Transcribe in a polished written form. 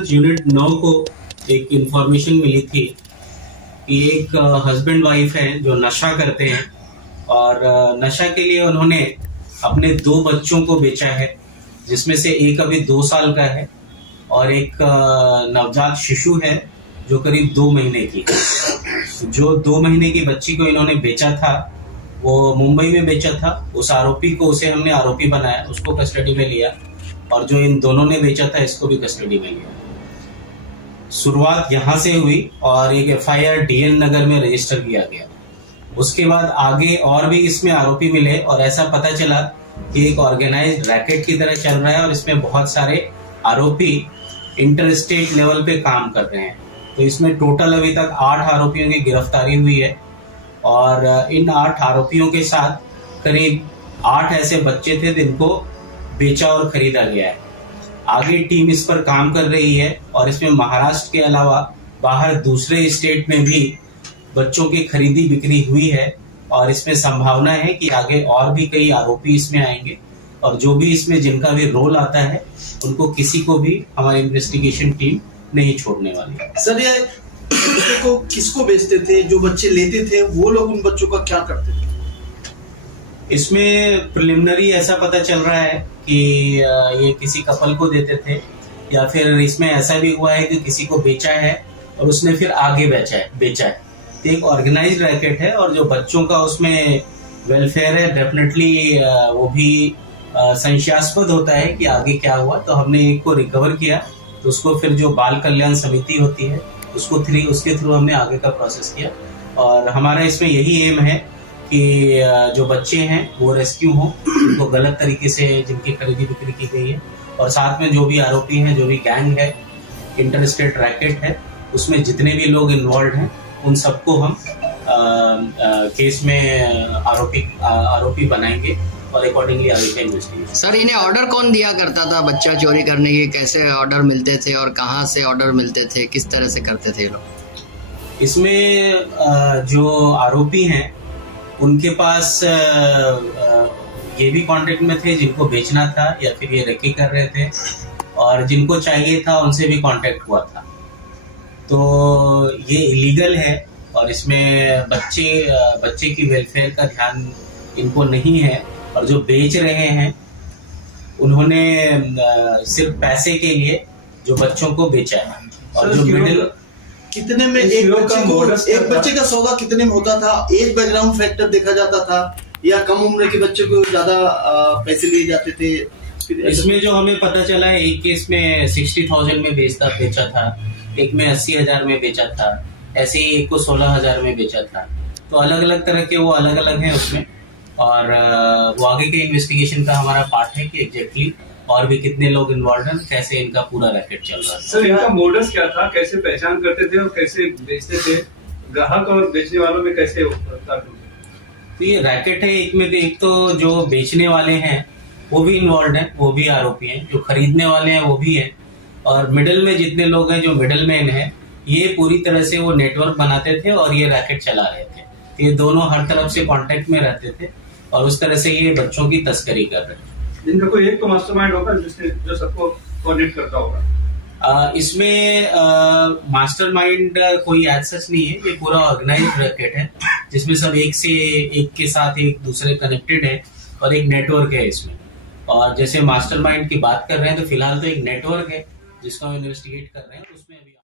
Branch unit 9 को एक information मिली थी कि एक हस्बैंड वाइफ है जो नशा करते हैं और नशा के लिए उन्होंने अपने 2 बच्चों को बेचा है, जिसमें से एक अभी 2 साल का है और एक नवजात शिशु है जो करीब 2 महीने की है। जो 2 महीने की बच्ची को इन्होंने बेचा था वो मुंबई में बेचा था। उस आरोपी को उसे हमने आरोपी बनाया, उसको कस्टडी में लिया और जो इन दोनों ने बेचा था इसको भी कस्टडी में लिया। शुरुआत यहाँ से हुई और एक एफआईआर डीएन नगर में रजिस्टर किया गया। उसके बाद आगे और भी इसमें आरोपी मिले और ऐसा पता चला कि एक ऑर्गेनाइज्ड रैकेट की तरह चल रहा है और इसमें बहुत सारे आरोपी इंटर स्टेट लेवल पे काम कर रहे हैं। तो इसमें टोटल अभी तक 8 आरोपियों की गिरफ्तारी हुई है और इन 8 आरोपियों के साथ करीब 8 ऐसे बच्चे थे जिनको बेचा और खरीदा गया है। आगे टीम इस पर काम कर रही है और इसमें महाराष्ट्र के अलावा बाहर दूसरे स्टेट में भी बच्चों की खरीदी बिक्री हुई है और इसमें संभावना है कि आगे और भी कई आरोपी इसमें आएंगे और जो भी इसमें जिनका भी रोल आता है उनको किसी को भी हमारी इन्वेस्टिगेशन टीम नहीं छोड़ने वाली। सर, ये बच्चे को किसको बेचते थे? जो बच्चे लेते थे वो लोग उन बच्चों का क्या करते थे? इसमें प्रिलिमिनरी ऐसा पता चल रहा है कि ये किसी कपल को देते थे या फिर इसमें ऐसा भी हुआ है कि किसी को बेचा है और उसने फिर आगे बेचा है। तो एक ऑर्गेनाइज्ड रैकेट है और जो बच्चों का उसमें वेलफेयर है डेफिनेटली वो भी संशयास्पद होता है कि आगे क्या हुआ। तो हमने एक को रिकवर किया तो उसको फिर जो बाल कल्याण समिति होती है उसके थ्रू हमने आगे का प्रोसेस किया और हमारा इसमें यही एम है कि जो बच्चे हैं वो रेस्क्यू हो, उनको गलत तरीके से जिनकी खरीदी बिक्री की गई है और साथ में जो भी आरोपी हैं, जो भी गैंग है, इंटर स्टेट रैकेट है, उसमें जितने भी लोग इन्वॉल्व हैं उन सबको हम केस में आरोपी बनाएंगे और अकॉर्डिंगली आगे का इन्वेस्टिगेशन। सर, इन्हें ऑर्डर कौन दिया करता था बच्चा चोरी करने के? कैसे ऑर्डर मिलते थे और कहाँ से ऑर्डर मिलते थे? किस तरह से करते थे लोग? इसमें जो आरोपी हैं उनके पास ये भी कांटेक्ट में थे जिनको बेचना था या फिर ये रेकी कर रहे थे और जिनको चाहिए था उनसे भी कांटेक्ट हुआ था। तो ये इलीगल है और इसमें बच्चे की वेलफेयर का ध्यान इनको नहीं है और जो बेच रहे हैं उन्होंने सिर्फ पैसे के लिए जो बच्चों को बेचा है। और जो मिडिल कितने में एक बच्चे का सौदा कितने में होता था? एज बैकग्राउंड फैक्टर देखा जाता था या कम उम्र के बच्चे को ज्यादा पैसे लिए जाते थे? इसमें जो हमें पता चला है एक केस में 60,000 में बेचा था, एक में 80,000 में बेचा था, ऐसे ही एक को 16,000 में बेचा था। तो अलग अलग तरह के वो अलग अलग हैं उसमें और वो आगे के इन्वेस्टिगेशन का हमारा पार्ट है कि एग्जैक्टली और भी कितने लोग इन्वॉल्व हैं, कैसे इनका पूरा रैकेट चल रहा है। सर, इनका मोडस क्या था? कैसे पहचान करते थे और कैसे बेचते थे? ग्राहक और बेचने वालों में कैसे तो ये रैकेट है। एक तो जो बेचने वाले हैं वो भी इन्वॉल्व हैं, वो भी आरोपी हैं, जो खरीदने वाले हैं वो भी हैं और मिडल में जितने लोग हैं जो मिडल मैन है ये पूरी तरह से वो नेटवर्क बनाते थे और ये रैकेट चला रहे थे। ये दोनों हर तरफ से कांटेक्ट में रहते थे और उस तरह से ये बच्चों की तस्करी कर रहे थे। जिनका कोई एक तो मास्टरमाइंड होगा जो सबको कोऑर्डिनेट करता होगा। इसमें मास्टरमाइंड कोई एज सच नहीं है, ये पूरा ऑर्गेनाइज्ड रैकेट है जिसमें सब एक के साथ एक दूसरे कनेक्टेड है और एक नेटवर्क है इसमें। और जैसे मास्टरमाइंड की बात कर रहे हैं तो फिलहाल तो एक नेटवर्क है जिसको हम इन्वेस्टिगेट कर रहे हैं।